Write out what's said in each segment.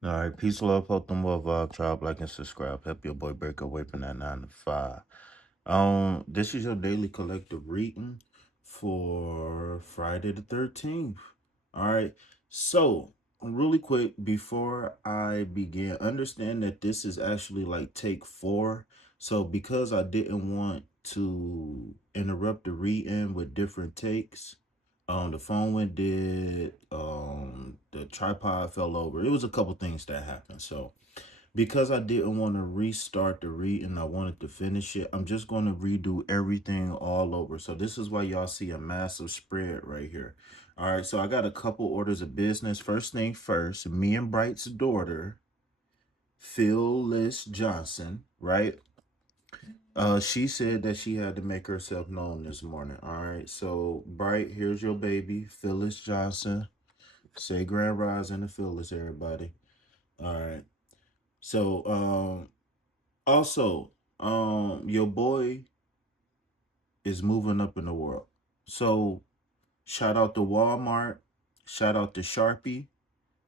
All right, peace, love, health, and well vibe, tribe, like and subscribe. Help your boy break away from that 9 to 5. This is your daily collective reading for Friday the 13th. All right, so really quick before I begin, understand that this is actually like take 4. So because I didn't want to interrupt the reading with different takes, the phone went dead, the tripod fell over. It was a couple things that happened. So because I didn't want to restart the reading, I wanted to finish it. I'm just going to redo everything all over. So this is why y'all see a massive spread right here. All right, so I got a couple orders of business. First thing first, me and Bright's daughter, Phyllis Johnson, right? She said that she had to make herself known this morning. All right, so Bright, here's your baby, Phyllis Johnson. Say grand rising to Phyllis, everybody. All right. So, also, your boy is moving up in the world. So, shout out to Walmart, shout out to Sharpie,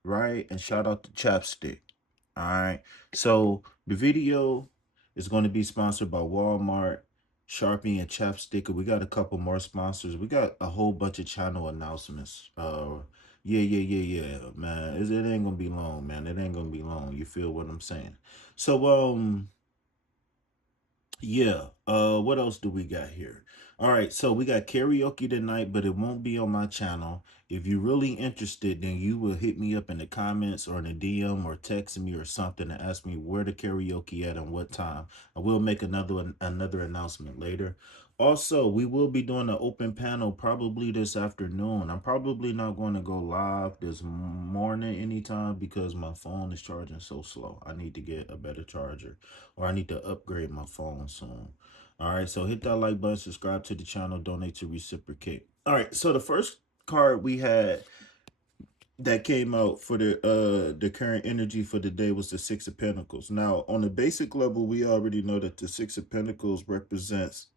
right? And shout out to Chapstick. All right. So the video is going to be sponsored by Walmart, Sharpie, and Chapstick. We got a couple more sponsors. We got a whole bunch of channel announcements. Yeah, man. It ain't gonna be long, man. It ain't gonna be long. You feel what I'm saying? So, yeah. What else do we got here? All right, so we got karaoke tonight, but it won't be on my channel. If you're really interested, then you will hit me up in the comments or in the DM or text me or something and ask me where the karaoke at and what time. I will make another announcement later. Also, we will be doing an open panel probably this afternoon. I'm probably not going to go live this morning anytime because my phone is charging so slow. I need to get a better charger or I need to upgrade my phone soon. All right, so hit that like button, subscribe to the channel, donate to reciprocate. All right, so the first card we had that came out for the current energy for the day was the Six of Pentacles. Now, on a basic level, we already know that the Six of Pentacles represents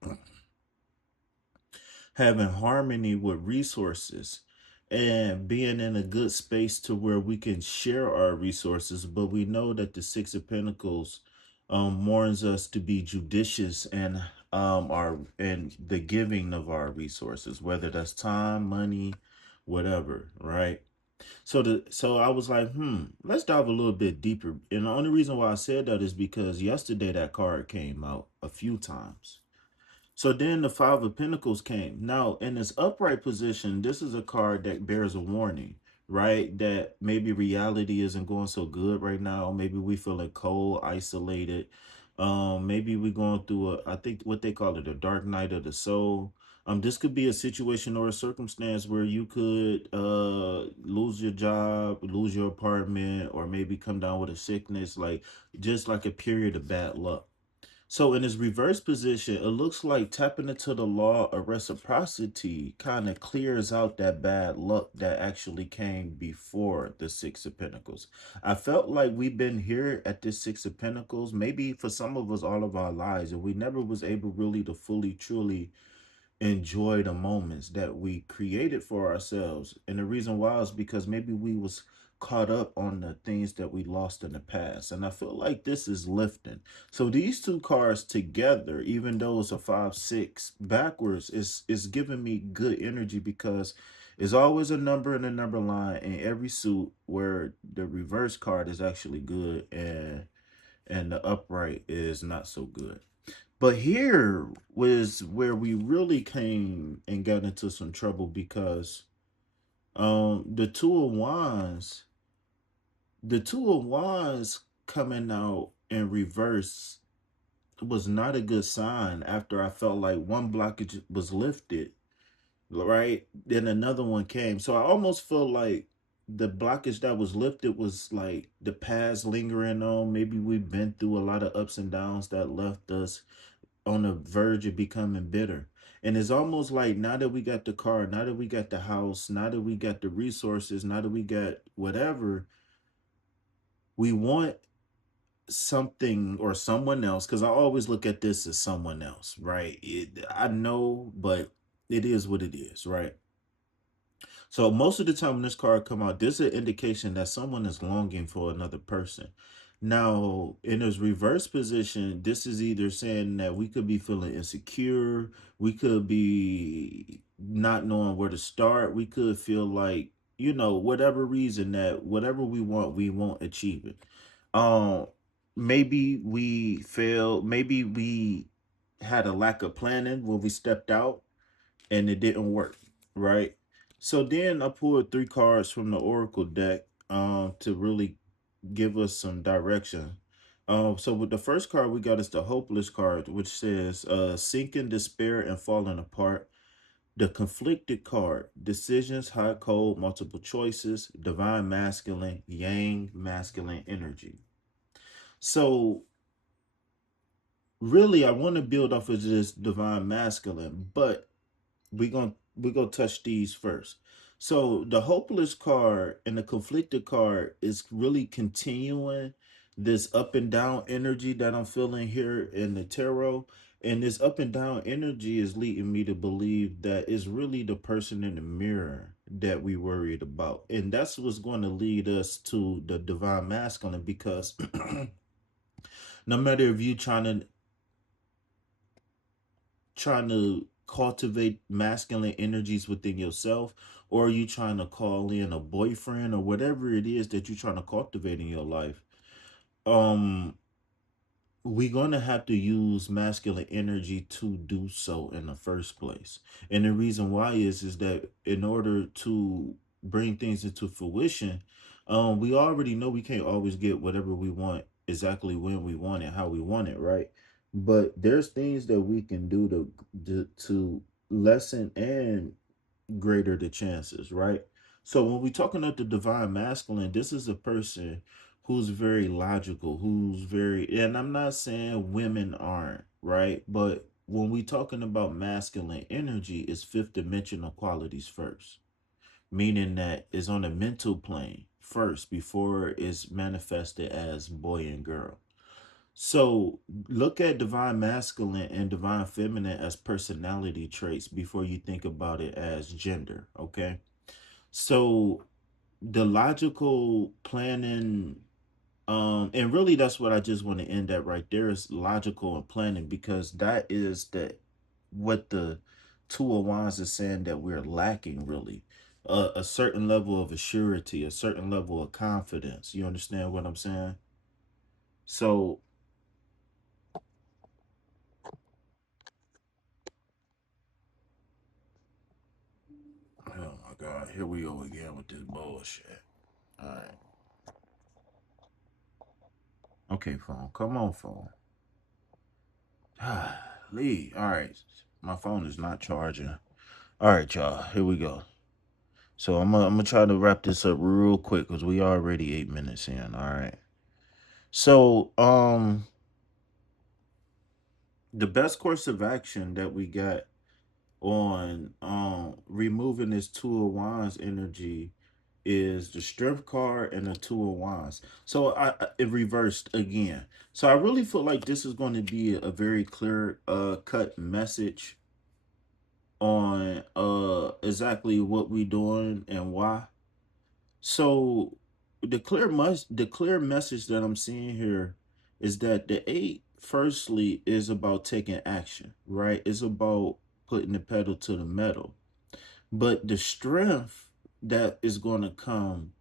having harmony with resources and being in a good space to where we can share our resources. But we know that the Six of Pentacles warns us to be judicious and our and the giving of our resources, whether that's time, money, whatever, right? So I was like, let's dive a little bit deeper. And the only reason why I said that is because yesterday that card came out a few times. So then the Five of Pentacles came. Now, in this upright position, this is a card that bears a warning, right? That maybe reality isn't going so good right now. Maybe we feeling cold, isolated. Maybe we going through I think what they call it, a dark night of the soul. This could be a situation or a circumstance where you could lose your job, lose your apartment, or maybe come down with a sickness, like just like a period of bad luck. So in his reverse position, it looks like tapping into the law of reciprocity kind of clears out that bad luck that actually came before the Six of Pentacles. I felt like we've been here at this Six of Pentacles, maybe for some of us all of our lives, and we never was able really to fully, truly enjoy the moments that we created for ourselves. And the reason why is because maybe we was caught up on the things that we lost in the past. And I feel like this is lifting. So these two cards together, even though it's a 5-6 backwards, is giving me good energy because there's always a number and a number line in every suit where the reverse card is actually good and the upright is not so good. But here was where we really came and got into some trouble because the two of wands coming out in reverse was not a good sign after I felt like one blockage was lifted, right? Then another one came. So I almost felt like the blockage that was lifted was like the past lingering on. Maybe we've been through a lot of ups and downs that left us on the verge of becoming bitter. And it's almost like now that we got the car, now that we got the house, now that we got the resources, now that we got whatever, we want something or someone else. Because I always look at this as someone else, right? I know, but it is what it is, right? So most of the time when this card come out, this is an indication that someone is longing for another person. Now, in this reverse position, this is either saying that we could be feeling insecure, we could be not knowing where to start, we could feel like, whatever reason that whatever we won't achieve it. Um, maybe we failed, maybe we had a lack of planning when we stepped out and it didn't work, right? So then I pulled three cards from the Oracle deck to really give us some direction. So with the first card we got is the hopeless card, which says sinking despair and falling apart. The conflicted card, decisions, high cold, multiple choices, divine masculine, yang masculine energy. So really I want to build off of this divine masculine, but we're gonna touch these first. So the hopeless card and the conflicted card is really continuing this up and down energy that I'm feeling here in the tarot. And this up and down energy is leading me to believe that it's really the person in the mirror that we worried about. And that's what's going to lead us to the divine masculine, because no matter if you trying to cultivate masculine energies within yourself, or are you trying to call in a boyfriend, or whatever it is that you're trying to cultivate in your life, um we're gonna have to use masculine energy to do so in the first place. And the reason why is that in order to bring things into fruition, we already know we can't always get whatever we want exactly when we want it, how we want it, right? But there's things that we can do to lessen and greater the chances, right? So when we talking about the divine masculine, this is a person who's very logical, who's very, and I'm not saying women aren't, right? But when we talking about masculine energy, it's fifth dimensional qualities first, meaning that it's on a mental plane first before it's manifested as boy and girl. So look at divine masculine and divine feminine as personality traits before you think about it as gender, okay? So the logical planning, and really that's what I just want to end at right there, is logical and planning, because that is what the two of wands is saying that we're lacking, really. A certain level of assurity, a certain level of confidence. You understand what I'm saying? So, oh my God, here we go again with this bullshit. All right. Okay, phone. Come on, phone. Lee. All right. My phone is not charging. All right, y'all. Here we go. So I'm gonna try to wrap this up real quick because we already 8 minutes in. All right. So the best course of action that we got on removing this two of wands energy is the strength card and the two of wands. So it reversed again. So I really feel like this is going to be a very clear cut message on exactly what we doing and why. So the clear message that I'm seeing here is that the eight firstly is about taking action, right? It's about putting the pedal to the metal. But the strength that is going to come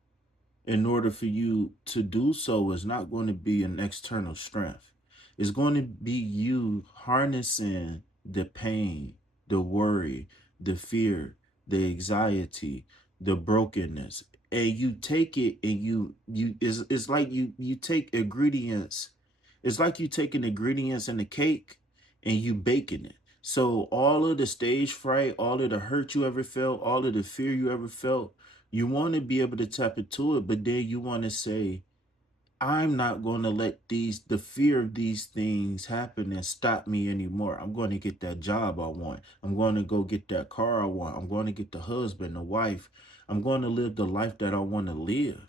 in order for you to do so is not going to be an external strength. It's going to be you harnessing the pain, the worry, the fear, the anxiety, the brokenness. And you take it and it's like you take ingredients. It's like you taking ingredients in a cake and you baking it. So all of the stage fright, all of the hurt you ever felt, all of the fear you ever felt, you want to be able to tap into it, but then you want to say, I'm not going to let the fear of these things happen and stop me anymore. I'm going to get that job I want. I'm going to go get that car I want. I'm going to get the husband, the wife. I'm going to live the life that I want to live.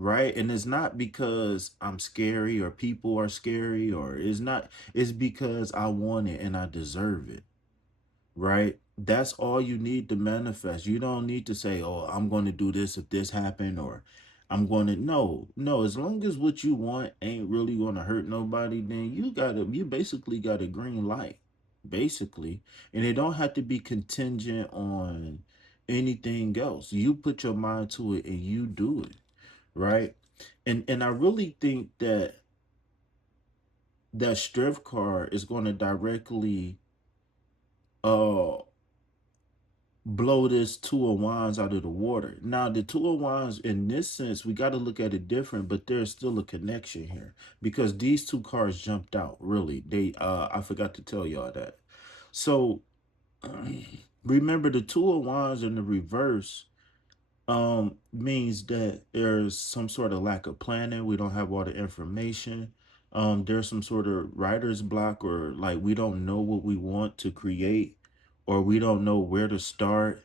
Right. And it's not because I'm scary or people are scary, or it's not, it's because I want it and I deserve it. Right. That's all you need to manifest. You don't need to say, "Oh, I'm going to do this if this happened," or "I'm going to." No. As long as what you want ain't really going to hurt nobody, then you basically got a green light, basically, and it don't have to be contingent on anything else. You put your mind to it and you do it, right? And I really think that that strength card is going to directly uh blow this two of wands out of the water. Now, the two of wands, in this sense, we got to look at it different, but there's still a connection here because these two cards jumped out. Really, I forgot to tell y'all that. So remember, the two of wands in the reverse means that there's some sort of lack of planning. We don't have all the information. There's some sort of writer's block, or like we don't know what we want to create, or we don't know where to start.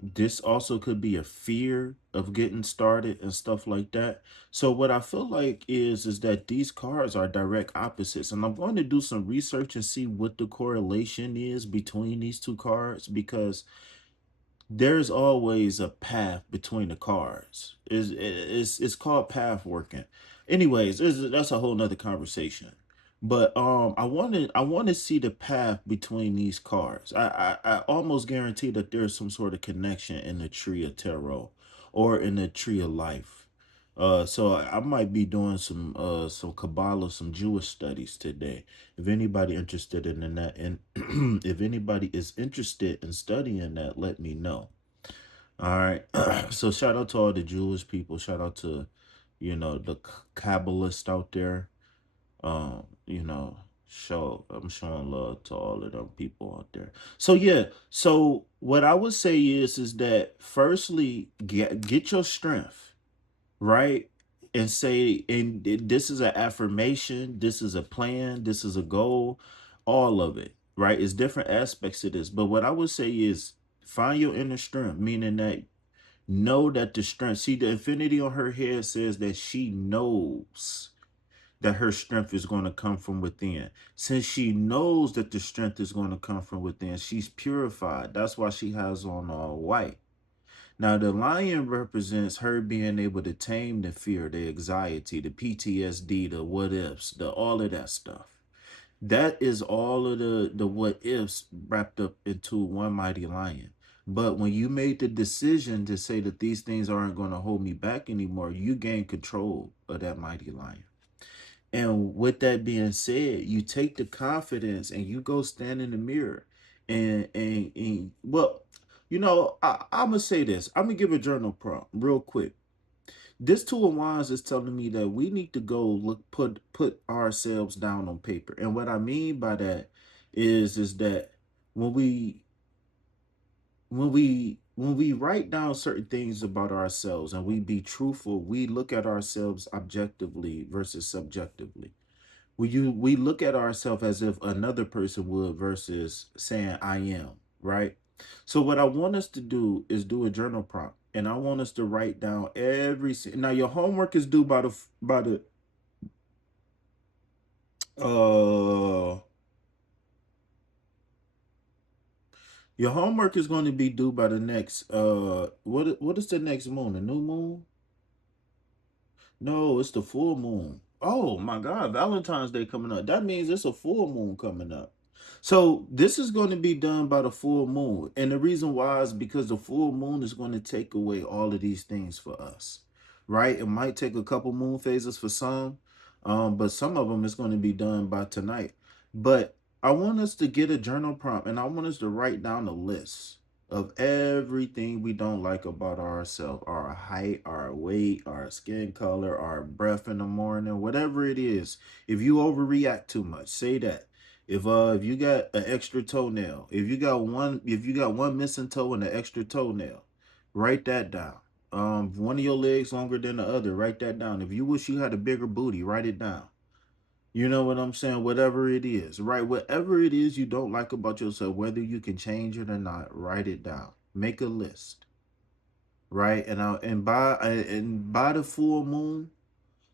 This also could be a fear of getting started and stuff like that. So what I feel like is that these cards are direct opposites, and I'm going to do some research and see what the correlation is between these two cards, because there's always a path between the cards. It's called path working. Anyways, that's a whole nother conversation. But I want to see the path between these cards. I almost guarantee that there's some sort of connection in the tree of tarot or in the tree of life. So I might be doing some Kabbalah, some Jewish studies today. If anybody interested in that, and if anybody is interested in studying that, let me know. All right. So shout out to all the Jewish people. Shout out to, the Kabbalists out there. You know, I'm showing love to all of them people out there. So yeah. So what I would say is that firstly, get your strength, right? And say, and this is an affirmation, this is a plan, this is a goal, all of it, right? It's different aspects of this. But what I would say is find your inner strength, meaning that know that the strength, see, the infinity on her head says that she knows that her strength is going to come from within. Since she knows that the strength is going to come from within, she's purified. That's why she has on all white. Now, the lion represents her being able to tame the fear, the anxiety, the PTSD, the what ifs, the all of that stuff. That is all of the what ifs wrapped up into one mighty lion. But when you made the decision to say that these things aren't going to hold me back anymore, you gain control of that mighty lion. And with that being said, you take the confidence and you go stand in the mirror. And well, I'm gonna say this. I'm gonna give a journal prompt real quick. This two of wands is telling me that we need to go put ourselves down on paper. And what I mean by that is that when we when we write down certain things about ourselves and we be truthful, we look at ourselves objectively versus subjectively. We look at ourselves as if another person would versus saying I am, right? So what I want us to do is do a journal prompt, and I want us to write down now your homework is due by the uh your homework is going to be due by the next what is the next moon? The new moon? No, it's the full moon. Oh my God, Valentine's Day coming up. That means it's a full moon coming up. So this is going to be done by the full moon. And the reason why is because the full moon is going to take away all of these things for us. Right? It might take a couple moon phases for some, but some of them is going to be done by tonight. But I want us to get a journal prompt and I want us to write down a list of everything we don't like about ourselves, our height, our weight, our skin color, our breath in the morning, whatever it is. If you overreact too much, say that. If you got an extra toenail, if you got one missing toe and an extra toenail, write that down. One of your legs longer than the other, write that down. If you wish you had a bigger booty, write it down. You know what I'm saying? Whatever it is, right? Whatever it is you don't like about yourself, whether you can change it or not, write it down. Make a list, right? And by the full moon,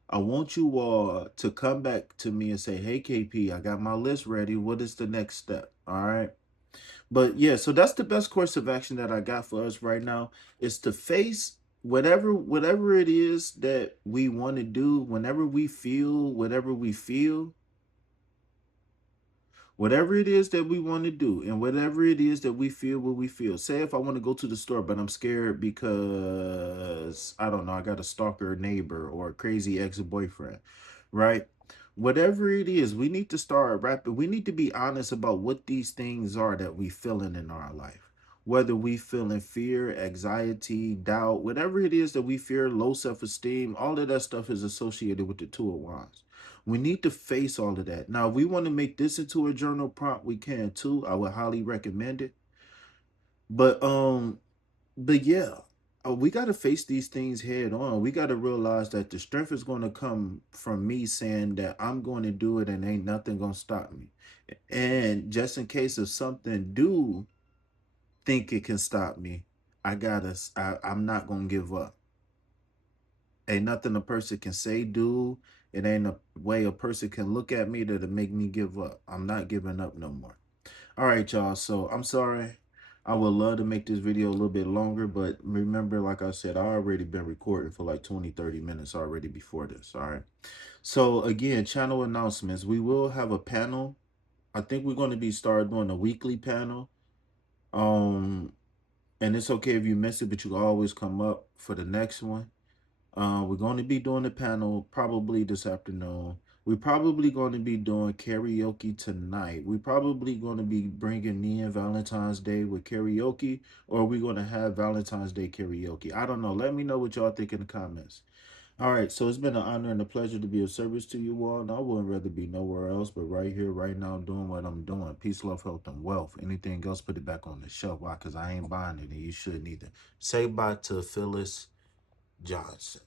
I want you all to come back to me and say, "Hey, KP, I got my list ready. What is the next step?" All right. But yeah, so that's the best course of action that I got for us right now, is to face whatever it is that we want to do. Whenever we feel whatever we feel, whatever it is that we want to do, and whatever it is that we feel what we feel. Say if I want to go to the store, but I'm scared because I don't know, I got a stalker neighbor or a crazy ex-boyfriend, right? Whatever it is, we need to start rapping. We need to be honest about what these things are that we feeling in our life. Whether we feeling fear, anxiety, doubt, whatever it is that we fear, low self-esteem, all of that stuff is associated with the Two of Wands. We need to face all of that. Now, if we want to make this into a journal prompt, we can too. I would highly recommend it. But yeah, we got to face these things head on. We got to realize that the strength is going to come from me saying that I'm going to do it and ain't nothing going to stop me. And just in case if something do think it can stop me, I'm not going to give up. Ain't nothing a person can say, do. It ain't a way a person can look at me that'll make me give up. I'm not giving up no more. All right, y'all. So I'm sorry. I would love to make this video a little bit longer, but remember, like I said, I already been recording for like 20, 30 minutes already before this. All right. So again, channel announcements. We will have a panel. I think we're going to be start doing a weekly panel. And it's okay if you miss it, but you can always come up for the next one. We're going to be doing a panel probably this afternoon. We're probably going to be doing karaoke tonight. We're probably going to be bringing me in Valentine's Day with karaoke, or we're going to have Valentine's Day karaoke. I don't know. Let me know what y'all think in the comments. All right, so it's been an honor and a pleasure to be of service to you all. And I wouldn't rather be nowhere else but right here, right now, doing what I'm doing. Peace, love, health, and wealth. Anything else, put it back on the shelf. Why? Because I ain't buying it, and you shouldn't either. Say bye to Phyllis Johnson.